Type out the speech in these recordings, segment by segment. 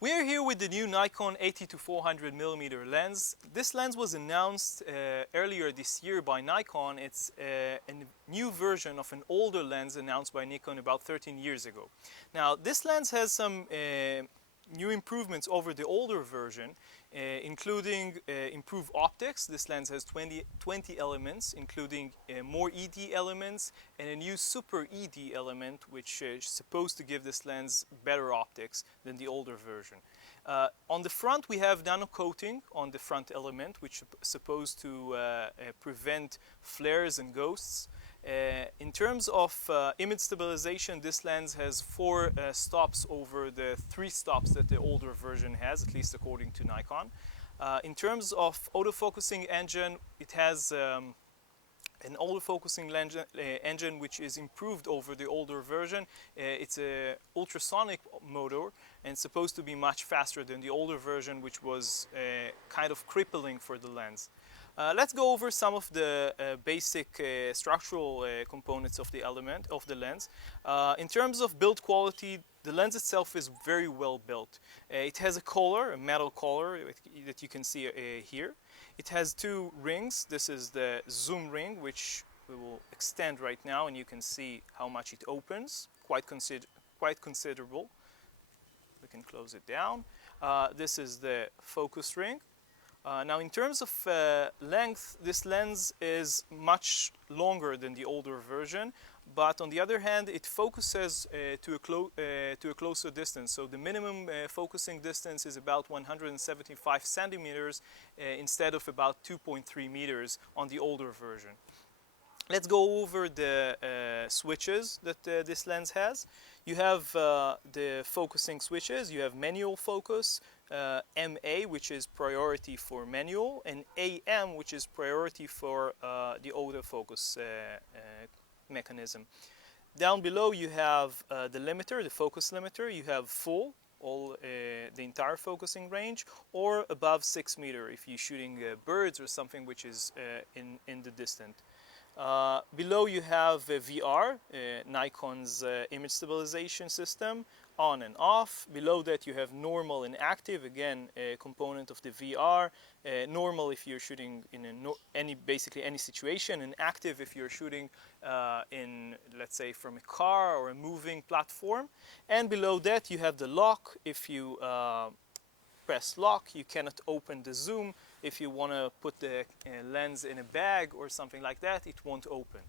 We are here with the new Nikon 80-400mm lens. This lens was announced earlier this year by Nikon. It's a new version of an older lens announced by Nikon about 13 years ago. Now, this lens has some new improvements over the older version, including improved optics. This lens has 20 elements, including more ED elements and a new super ED element, which is supposed to give this lens better optics than the older version. On the front, we have nano coating on the front element, which is supposed to prevent flares and ghosts. In terms of image stabilization, this lens has 4 stops over the 3 stops that the older version has, at least according to Nikon. In terms of autofocusing engine, it has an autofocusing engine which is improved over the older version. It's an ultrasonic motor and supposed to be much faster than the older version, which was kind of crippling for the lens. Let's go over some of the basic structural components of the lens. In terms of build quality, the lens itself is very well built. It has a collar, a metal collar that you can see here. It has 2 rings. This is the zoom ring, which we will extend right now, and you can see how much it opens, quite considerable. We can close it down. This is the focus ring. Now, in terms of length, this lens is much longer than the older version, but on the other hand, it focuses to a closer distance. So the minimum focusing distance is about 175 centimeters instead of about 2.3 meters on the older version. Let's go over the switches that this lens has. You have the focusing switches. You have manual focus, MA, which is priority for manual, and AM, which is priority for the autofocus mechanism. Down below you have the limiter, the focus limiter. You have full, the entire focusing range, or above 6 meters if you're shooting birds or something which is in the distant. Below you have VR, Nikon's image stabilization system, on and off. Below that you have normal and active, again a component of the VR. Normal if you're shooting in basically any situation, and active if you're shooting in, let's say, from a car or a moving platform. And below that you have the lock. If you press lock, you cannot open the zoom. If you want to put the lens in a bag or something like that, it won't open.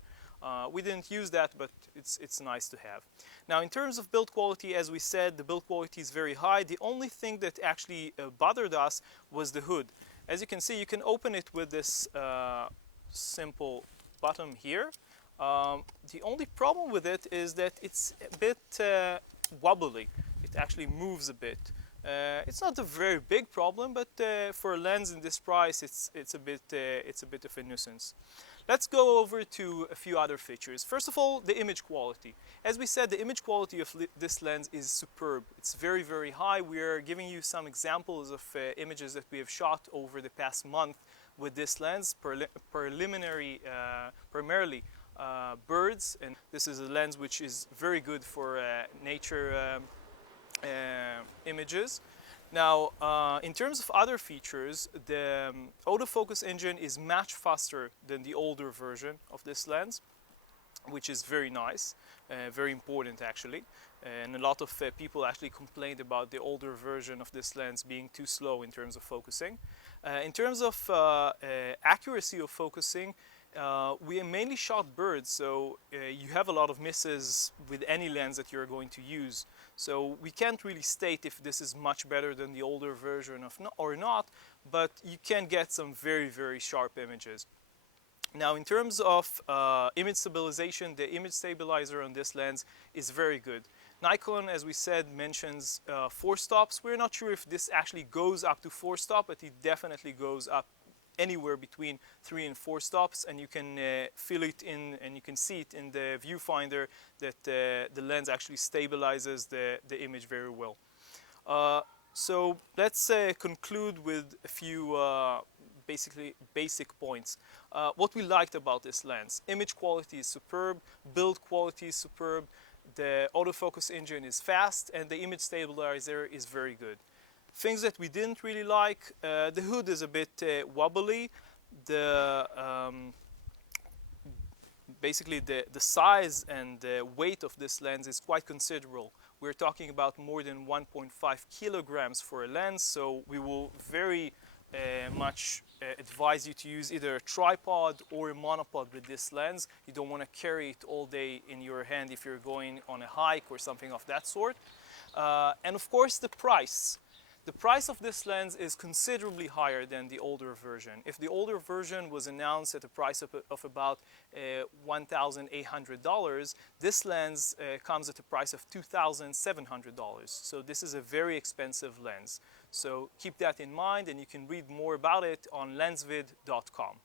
We didn't use that, but it's nice to have. Now, in terms of build quality, as we said, the build quality is very high. The only thing that actually bothered us was the hood. As you can see, you can open it with this simple button here. The only problem with it is that it's a bit wobbly. It actually moves a bit. It's not a very big problem, but for a lens in this price, it's a bit of a nuisance. Let's go over to a few other features. First of all, the image quality. As we said, the image quality of this lens is superb. It's very, very high. We are giving you some examples of images that we have shot over the past month with this lens, primarily birds. And this is a lens which is very good for nature images. Now, in terms of other features, the autofocus engine is much faster than the older version of this lens, which is very nice, very important actually. And a lot of people actually complained about the older version of this lens being too slow in terms of focusing. In terms of accuracy of focusing, we mainly shot birds, so you have a lot of misses with any lens that you're going to use. So we can't really state if this is much better than the older version or not, but you can get some very, very sharp images. Now, in terms of image stabilization, the image stabilizer on this lens is very good. Nikon, as we said, mentions 4 stops. We're not sure if this actually goes up to 4 stops, but it definitely goes up anywhere between 3 and 4 stops, and you can feel it in, and you can see it in the viewfinder that the lens actually stabilizes the image very well. So let's conclude with a few basic points. What we liked about this lens: image quality is superb, build quality is superb, the autofocus engine is fast, and the image stabilizer is very good. Things that we didn't really like, the hood is a bit wobbly. Basically the size and the weight of this lens is quite considerable. We're talking about more than 1.5 kilograms for a lens, so we will very much advise you to use either a tripod or a monopod with this lens. You don't want to carry it all day in your hand if you're going on a hike or something of that sort. And of course the price. The price of this lens is considerably higher than the older version. If the older version was announced at a price of about $1,800, this lens comes at a price of $2,700. So this is a very expensive lens. So keep that in mind, and you can read more about it on lensvid.com.